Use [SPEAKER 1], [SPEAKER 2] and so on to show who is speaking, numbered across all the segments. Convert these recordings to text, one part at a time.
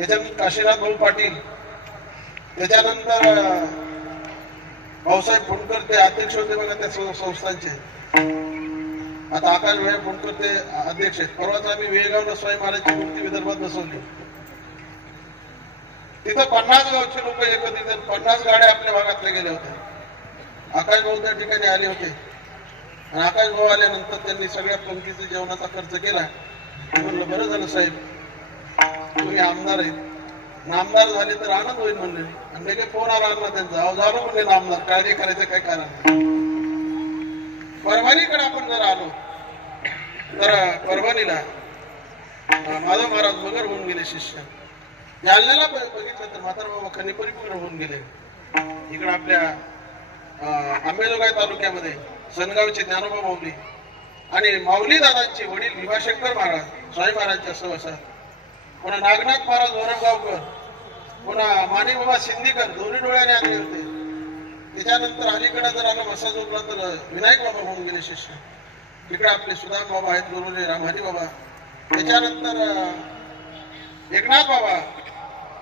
[SPEAKER 1] त्याच्यानंतर काशीनाथ भाऊ पाटील. त्याच्यानंतर भाऊसाहेब फुंडकर ते अध्यक्ष होते बघा त्या संस्थांचे. आता आकाश भाई फुंडकर ते अध्यक्ष आहेत. परवाच आम्ही वेळगावला स्वामी महाराजची मूर्ती विदर्भात बसवली. तिथं पन्नास गावचे लोक एकत्रित पन्नास गाड्या आपल्या भागातल्या गेल्या होत्या. आकाश भाऊ त्या ठिकाणी आले होते. आणि आकाश भाऊ आल्यानंतर त्यांनी सगळ्या पंक्तीचा जेवणाचा खर्च केला. म्हणलं बरं झालं साहेब. तुम्ही आमदार आहेत. नामदार झाले तर आनंद होईल म्हणले. आणि लगे फोन आला ना त्यांचा. अहो झालो म्हणले नामदार काळजी करायचं काय कारण नाही. परभणीकडे आपण जर आलो तर परभणीला माधव महाराज मगर होऊन गेले शिष्य. जालन्याला बघितलं तर म्हातारा बाबा खनी परिपूर्ण होऊन गेले. इकडे आपल्या आंबेजोगाई तालुक्यामध्ये सनगावचे ज्ञानोबा माऊली आणि माऊली दादांचे वडील भीमाशंकर महाराज स्वामी महाराजच्या सहसा पुन्हा नागनाथ महाराज वरमगावकर पुन्हा माणिबाबा सिंदीकर दोन्ही डोळ्याने आले होते. त्याच्यानंतर अलीकडे जर आलं मसा जोडला तर विनायक बाबा होऊन गेले शिष्य. इकडे आपले सुदाम बाबा आहेत गुरुले रामहरी बाबा. त्याच्यानंतर एकनाथ बाबा.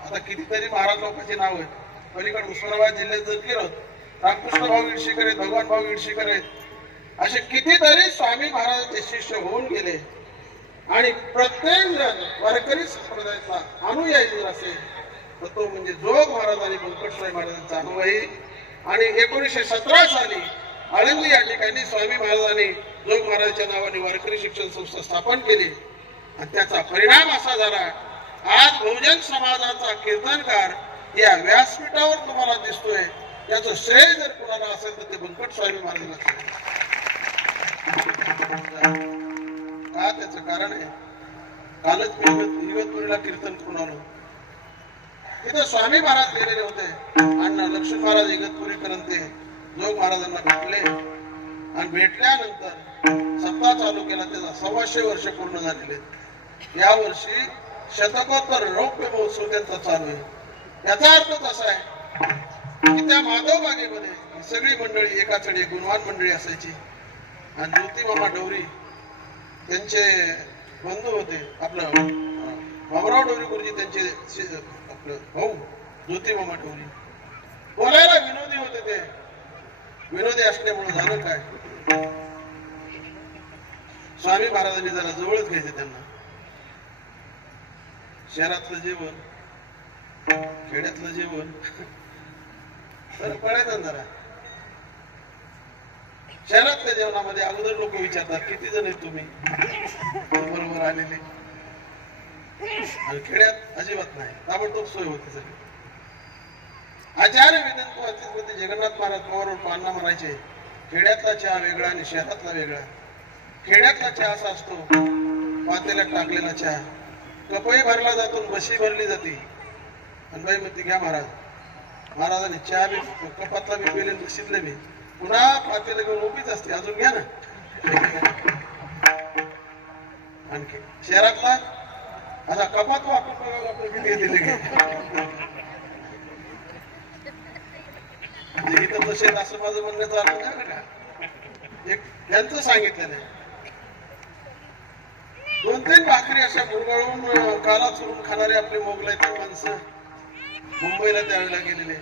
[SPEAKER 1] आता कितीतरी महाराज लोकांचे नाव आहेत. पलीकडे उस्मानाबाद जिल्ह्यात जर गेलो रामकृष्ण भाऊ इडशीकर आहेत भगवान भाऊ इडशीकर आहेत. असे कितीतरी स्वामी महाराजांचे शिष्य होऊन गेले. आणि प्रत्येक जण वारकरी संप्रदायाचा अनुयायी जर असेल तर तो म्हणजे जोग महाराज आणि व्यंकटेश्वर महाराजांचा अनुयायी. आणि एकोणीसशे सतरा साली आळंदी या ठिकाणी स्वामी महाराजांनी जोग महाराजांच्या नावाने वारकरी शिक्षण संस्था स्थापन केली. आणि त्याचा परिणाम असा झाला आज बहुजन समाजाचा कीर्तनकार या व्यासपीठावर तुम्हाला दिसतोय. त्याचं श्रेय जर कुणाला असेल तर ते व्यंकट स्वामी महाराजांना का त्याचं कारण आहे? कालच मी इगत- कीर्तन करून आलो. तिथे स्वामी महाराज गेलेले होते. आणि लक्ष्मी महाराज इगतपुरी ते जोग महाराजांना भेटले. आणि भेटल्यानंतर सत्ता चालू केला त्याचा सव्वाशे वर्ष पूर्ण झालेले. या वर्षी शतकोत्तर रौप्य महोत्सव त्यांचा चालू आहे. याचा अर्थ असा आहे की त्या माधव बागेमध्ये सगळी मंडळी एका चढी गुणवान मंडळी असायची. आणि ज्योतिबामा डवरी त्यांचे बंधू होते आपलं अं, डोरी गुरुजी त्यांचे आपलं भाऊ ज्योती मामा डोरी बोलायला विनोदी होते ते. विनोदी असल्यामुळे झालं काय? स्वामी महाराजांनी जरा जवळच घ्यायचे त्यांना. शहरातलं जेवण खेड्यातलं जेवण. तर कळायचं जरा. शहरातल्या जेवणामध्ये अगोदर लोक विचारतात किती जण आहेत तुम्ही? बरोबर आलेले. खेड्यात अजिबात नाही. ताबडतोब सोय होती सगळी. आचार्य विनंतू जगन्नाथ महाराज पवारवर पान्ना म्हणायचे खेड्यातला चहा वेगळा आणि शहरातला वेगळा. खेड्यातला चहा असा असतो पातेल्यात टाकलेला चहा. कपही भरला जातो बशी भरली जाते. आणि बाई म्हणते घ्या महाराज. महाराजांनी चहा बी कपातला बी पेले बशीतले बी. पुन्हा पातेलं घेऊन उभीच असते अजून घ्या ना. आणखी शहरातला असा कपात वाकून बघावं लागतं किती दिले म्हणजे इथं तसे असं माझं म्हणण्याचं अर्थ नाही का एक त्यांचं सांगितलेलं आहे. दोन तीन भाकरी अशा गुरगळून काला चुरून खाणारे आपले मोगलायचे माणसं मुंबईला त्यावेळेला गेलेले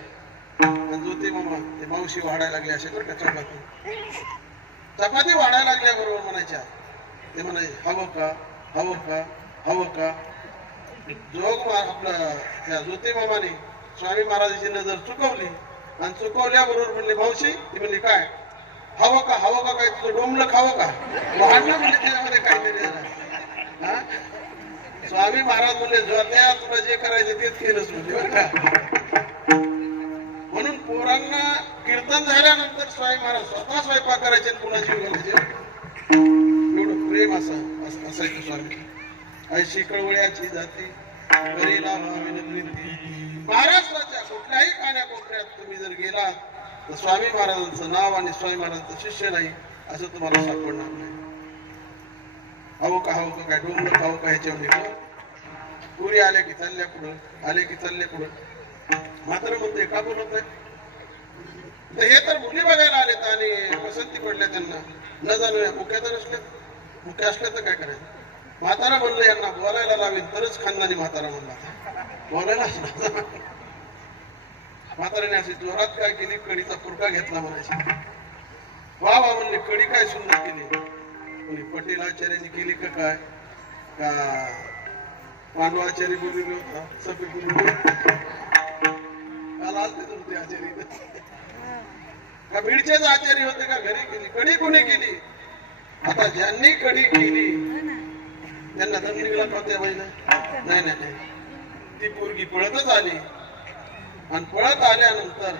[SPEAKER 1] ते मामा. ते मावशी वाढायला लागले असे बरं का चपाती. चपाती वाढायला लागल्या बरोबर म्हणायच्या. ते म्हणायचे हवं का? हवं का? हवं का? जोग आपलं त्या ज्योती मामाने स्वामी महाराजांची नजर चुकवली. आणि चुकवल्याबरोबर म्हणले मावशी ती म्हणली काय? हवं का? हवं का काय? तुझं डोंबलं खावं का? वाढलं म्हणजे त्याच्यामध्ये काहीतरी हा? स्वामी महाराज म्हणले जोत्या तुला जे करायचे तेच केलंच म्हणजे बरं का. झाल्यानंतर महाराज स्वतः स्वयंपाक करायचे आणि पुन्हा जीव घालायचे. एवढं प्रेम असं असायचं स्वामी अशी कळवळ्याची जाती करीला महाराष्ट्राच्या कुठल्याही कान्याकोपऱ्यात तुम्ही जर गेलात तर स्वामी महाराजांचं नाव आणि स्वामी महाराजांचं शिष्य नाही असं तुम्हाला सापडणार नाही. अहो का हो काय डोंगर खावं का ह्याच्यावर पुरी आले की चालल्या पुढं आले की चालले पुढं. मात्र म्हणते का बोलत आहे तर हे तर मुली बघायला आलेत आणि पसंती पडल्या त्यांना. न जाणूया मुख्या तर असल्या मुक्या असल्या तर काय करायचं? म्हातारा म्हणलं यांना बोलायला लावेल तरच खानदानी म्हातारा म्हणला. बोलायला म्हाताऱ्याने अशी जोरात काय केली कडीचा पुरका घेतला म्हणायची. वा वा म्हणले कडी काय सुंदर केली? कोणी पटेल आचार्यांनी केली का काय? का पांडवाचार्य बोललेले होता सफी बोलले काल आलते तुमचे आचार्य? का बीडचेच आचार्य होते का घरी केली कडी कोणी केली आता ज्यांनी कडी केली त्यांना दम निघला का त्या नाही नाही नाही ती पोरगी पळतच आली आणि पळत आल्यानंतर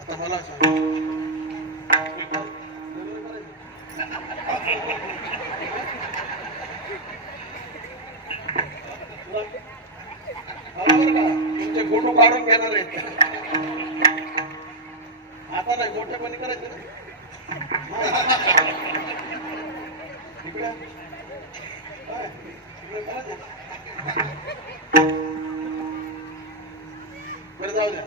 [SPEAKER 1] आता मला सांग तुमचे फोटो काढून घेणार आहेत आता नाही मोठेपणी करायचे ना काय? करायचं? बरं जाऊ द्या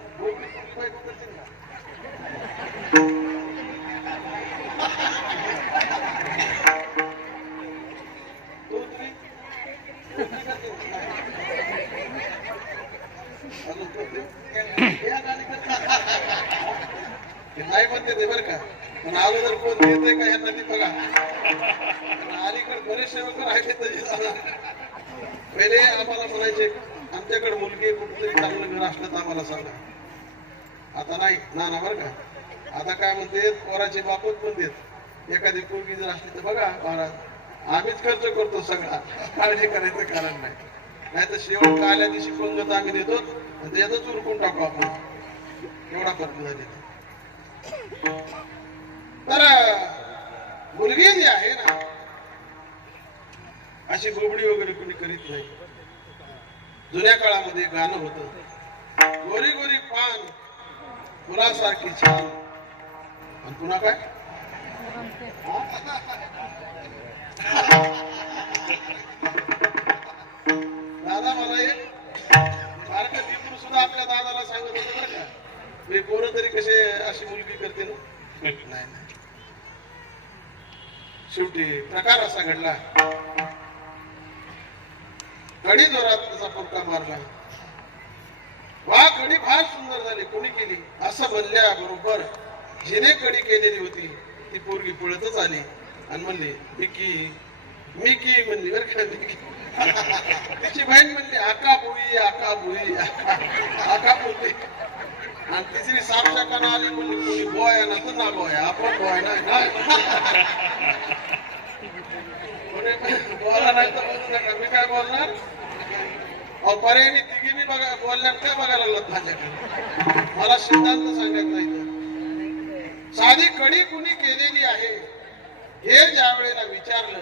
[SPEAKER 1] राहिले पहिले आम्हाला म्हणायचे आमच्याकडे मुलगी कुठेतरी चांगलं घर असलं तर आम्हाला सांगा. आता नाही ना ना बरं का. आता काय म्हणते पोराचे बापच देत. एखादी मुलगी जर असली तर बघा महाराज आम्हीच खर्च करतो सगळा. काळजी करायचं कारण नाही. नाही तर शेवट काल्या दिवशी पंगत आम्ही देतो आणि उरकून टाकू आपण. एवढा फरक झाले तर मुलगी जी आहे ना अशी गोबडी वगैरे कोणी करीत नाही. जुन्या काळामध्ये गाणं होतं. गोरी गोरी पान पुरासारखी छान. आणि पुन्हा काय? दादा मला एक बारका दीपूर सुद्धा आपल्या दादाला सांगत होते बरं का. मी पोरं तरी कसे अशी मुलगी करते ना? नाही नाही. शेवटी प्रकार असा घडला कडी जोरात त्याचा पुरका मारला वा कडी फार सुंदर झाली. कोणी केली? असं म्हणल्या बरोबर हिने कडी केलेली होती. ती पोरगी पुळतच आली आणि म्हणली मिकी मिकी म्हणली बरं का तिची बहीण म्हणली आका भुई आका भुई आका बुई. आणि तिसरी साप शाखाना आली म्हणली कोणी बॉय ना तर ना बॉय आपण बॉय ना नाही. कोणी बोला नाही तर बोलू नका. मी काय बोलणार? अहो पर्यायी मी बघा बोलल्यात काय बघायला लागलं माझ्याकडे मला सिद्धांत सांगायचा इथं साधी कडी कुणी केलेली आहे? हे ज्या वेळेला विचारलं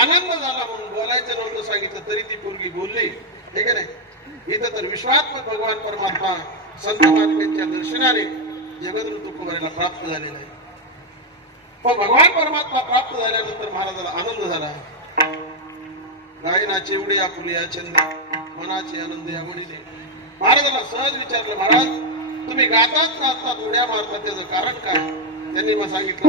[SPEAKER 1] आनंद झाला म्हणून बोलायचं नव्हतं सांगितलं तरी ती पोरगी बोलली. हे का नाही? इथं तर विश्वात्मक भगवान परमात्मा संत महात्म्यांच्या दर्शनाने जगद ऋतुकुमारीला प्राप्त झालेला आहे. पण भगवान परमात्मा प्राप्त झाल्यानंतर महाराजाला आनंद झाला. गायना एवढी आपुली या छंद मनाची आनंद या म्हणले महाराजाला सहज विचारलं महाराज तुम्ही गातात गातात उड्या मारतात त्याचं कारण काय? त्यांनी मग सांगितलं